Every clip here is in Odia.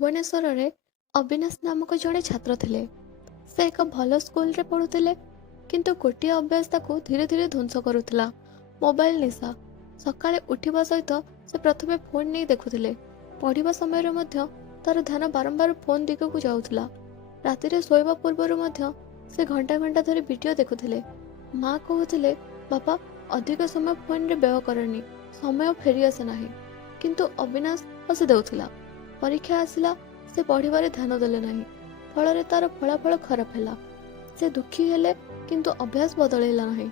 ଭୁବନେଶ୍ୱରରେ ଅବିନାଶ ନାମକ ଜଣେ ଛାତ୍ର ଥିଲେ। ସେ ଏକ ଭଲ ସ୍କୁଲରେ ପଢ଼ୁଥିଲେ, କିନ୍ତୁ ଗୋଟିଏ ଅଭ୍ୟାସ ତାକୁ ଧୀରେ ଧୀରେ ଧ୍ୱଂସ କରୁଥିଲା, ମୋବାଇଲ ନିଶା। ସକାଳେ ଉଠିବା ସହିତ ସେ ପ୍ରଥମେ ଫୋନ୍ ନେଇ ଦେଖୁଥିଲେ। ପଢ଼ିବା ସମୟରେ ମଧ୍ୟ ତାର ଧ୍ୟାନ ବାରମ୍ବାର ଫୋନ୍ ଦିଗକୁ ଯାଉଥିଲା। ରାତିରେ ଶୋଇବା ପୂର୍ବରୁ ମଧ୍ୟ ସେ ଘଣ୍ଟା ଘଣ୍ଟା ଧରି ଭିଡ଼ିଓ ଦେଖୁଥିଲେ। ମା କହୁଥିଲେ, ବାପା, ଅଧିକ ସମୟ ଫୋନ୍ରେ ବ୍ୟୟ କରନି, ସମୟ ଫେରିଆସେ ନାହିଁ। କିନ୍ତୁ ଅବିନାଶ ହସି ଦେଉଥିଲା। ପରୀକ୍ଷା ଆସିଲା, ସେ ପଢ଼ିବାରେ ଧ୍ୟାନ ଦେଲେ ନାହିଁ। ଫଳରେ ତାର ଫଳାଫଳ ଖରାପ ହେଲା। ସେ ଦୁଃଖୀ ହେଲେ, କିନ୍ତୁ ଅଭ୍ୟାସ ବଦଳେଇଲା ନାହିଁ।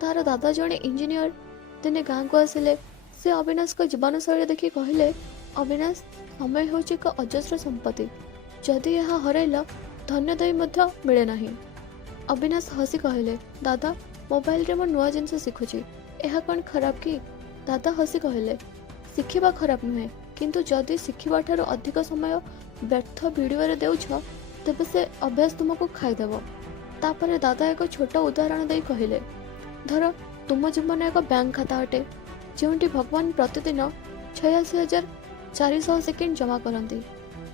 ତାର ଦାଦା ଜଣେ ଇଞ୍ଜିନିୟର ଦିନେ ଗାଁକୁ ଆସିଲେ। ସେ ଅବିନାଶଙ୍କ ଜୀବନଶୈଳୀ ଦେଖି କହିଲେ, ଅବିନାଶ, ସମୟ ହେଉଛି ଏକ ଅଜସ୍ର ସମ୍ପତ୍ତି। ଯଦି ଏହା ହରାଇଲ, ଧନ୍ୟ ଦେଇ ମଧ୍ୟ ମିଳେ ନାହିଁ। ଅବିନାଶ ହସି କହିଲେ, ଦାଦା, ମୋବାଇଲରେ ମୁଁ ନୂଆ ଜିନିଷ ଶିଖୁଛି, ଏହା କ'ଣ ଖରାପ କି? ଦାଦା ହସି କହିଲେ, ଶିଖିବା ଖରାପ ନୁହେଁ, କିନ୍ତୁ ଯଦି ଶିଖିବା ଠାରୁ ଅଧିକ ସମୟ ବ୍ୟର୍ଥ ଭିଡ଼ିଓରେ ଦେଉଛ, ତେବେ ସେ ଅଭ୍ୟାସ ତୁମକୁ ଖାଇଦେବ। ତାପରେ ଦାଦା ଏକ ଛୋଟ ଉଦାହରଣ ଦେଇ କହିଲେ, ଧର ତୁମ ଜୀବନ ଏକ ବ୍ୟାଙ୍କ ଖାତା ଅଟେ, ଯେଉଁଠି ଭଗବାନ ପ୍ରତିଦିନ 86,400 ସେକେଣ୍ଡ ଜମା କରନ୍ତି।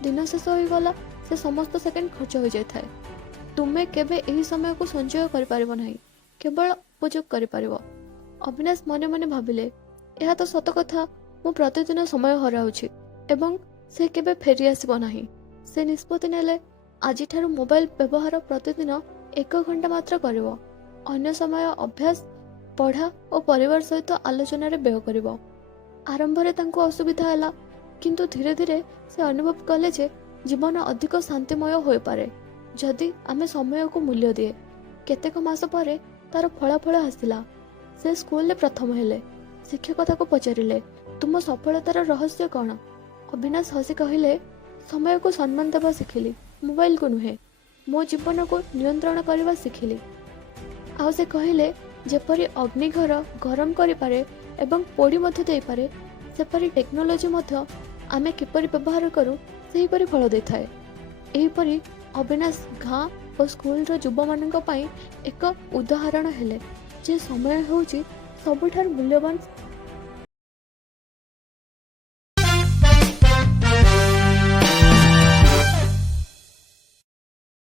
ଦିନ ଶେଷ ହୋଇଗଲା, ସେ ସମସ୍ତ ସେକେଣ୍ଡ ଖର୍ଚ୍ଚ ହୋଇଯାଇଥାଏ। ତୁମେ କେବେ ଏହି ସମୟକୁ ସଞ୍ଚୟ କରିପାରିବ ନାହିଁ, କେବଳ ଉପଯୋଗ କରିପାରିବ। ଅବିନାଶ ମନେ ମନେ ଭାବିଲେ, ଏହା ତ ସତ କଥା। ମୁଁ ପ୍ରତିଦିନ ସମୟ ହରାଉଛି ଏବଂ ସେ କେବେ ଫେରି ଆସିବ ନାହିଁ। ସେ ନିଷ୍ପତ୍ତି ନେଲେ, ଆଜିଠାରୁ ମୋବାଇଲ ବ୍ୟବହାର ପ୍ରତିଦିନ 1 ଘଣ୍ଟା ମାତ୍ର କରିବ। ଅନ୍ୟ ସମୟ ଅଭ୍ୟାସ, ପଢ଼ା ଓ ପରିବାର ସହିତ ଆଲୋଚନାରେ ବ୍ୟୟ କରିବ। ଆରମ୍ଭରେ ତାଙ୍କୁ ଅସୁବିଧା ହେଲା, କିନ୍ତୁ ଧୀରେ ଧୀରେ ସେ ଅନୁଭବ କଲେ ଯେ ଜୀବନ ଅଧିକ ଶାନ୍ତିମୟ ହୋଇପାରେ ଯଦି ଆମେ ସମୟକୁ ମୂଲ୍ୟ ଦିଏ। କେତେକ ମାସ ପରେ ତାର ଫଳାଫଳ ଆସିଲା। ସେ ସ୍କୁଲରେ ପ୍ରଥମ ହେଲେ। ଶିକ୍ଷକ ତାକୁ ପଚାରିଲେ, ତୁମ ସଫଳତାର ରହସ୍ୟ କ'ଣ? ଅବିନାଶ ହସି କହିଲେ, ସମୟକୁ ସମ୍ମାନ ଦେବା ଶିଖିଲି, ମୋବାଇଲକୁ ନୁହେଁ। ମୋ ଜୀବନକୁ ନିୟନ୍ତ୍ରଣ କରିବା ଶିଖିଲି। ଆଉ ସେ କହିଲେ, ଯେପରି ଅଗ୍ନିଘର ଗରମ କରିପାରେ ଏବଂ ପୋଡ଼ି ମଧ୍ୟ ଦେଇପାରେ, ସେପରି ଟେକ୍ନୋଲୋଜି ମଧ୍ୟ ଆମେ କିପରି ବ୍ୟବହାର କରୁ ସେହିପରି ଫଳ ଦେଇଥାଏ। ଏହିପରି ଅବିନାଶ ଗାଁ ଓ ସ୍କୁଲର ଯୁବମାନଙ୍କ ପାଇଁ ଏକ ଉଦାହରଣ ହେଲେ ଯେ ସମୟ ହେଉଛି ସବୁଠାରୁ ମୂଲ୍ୟବାନ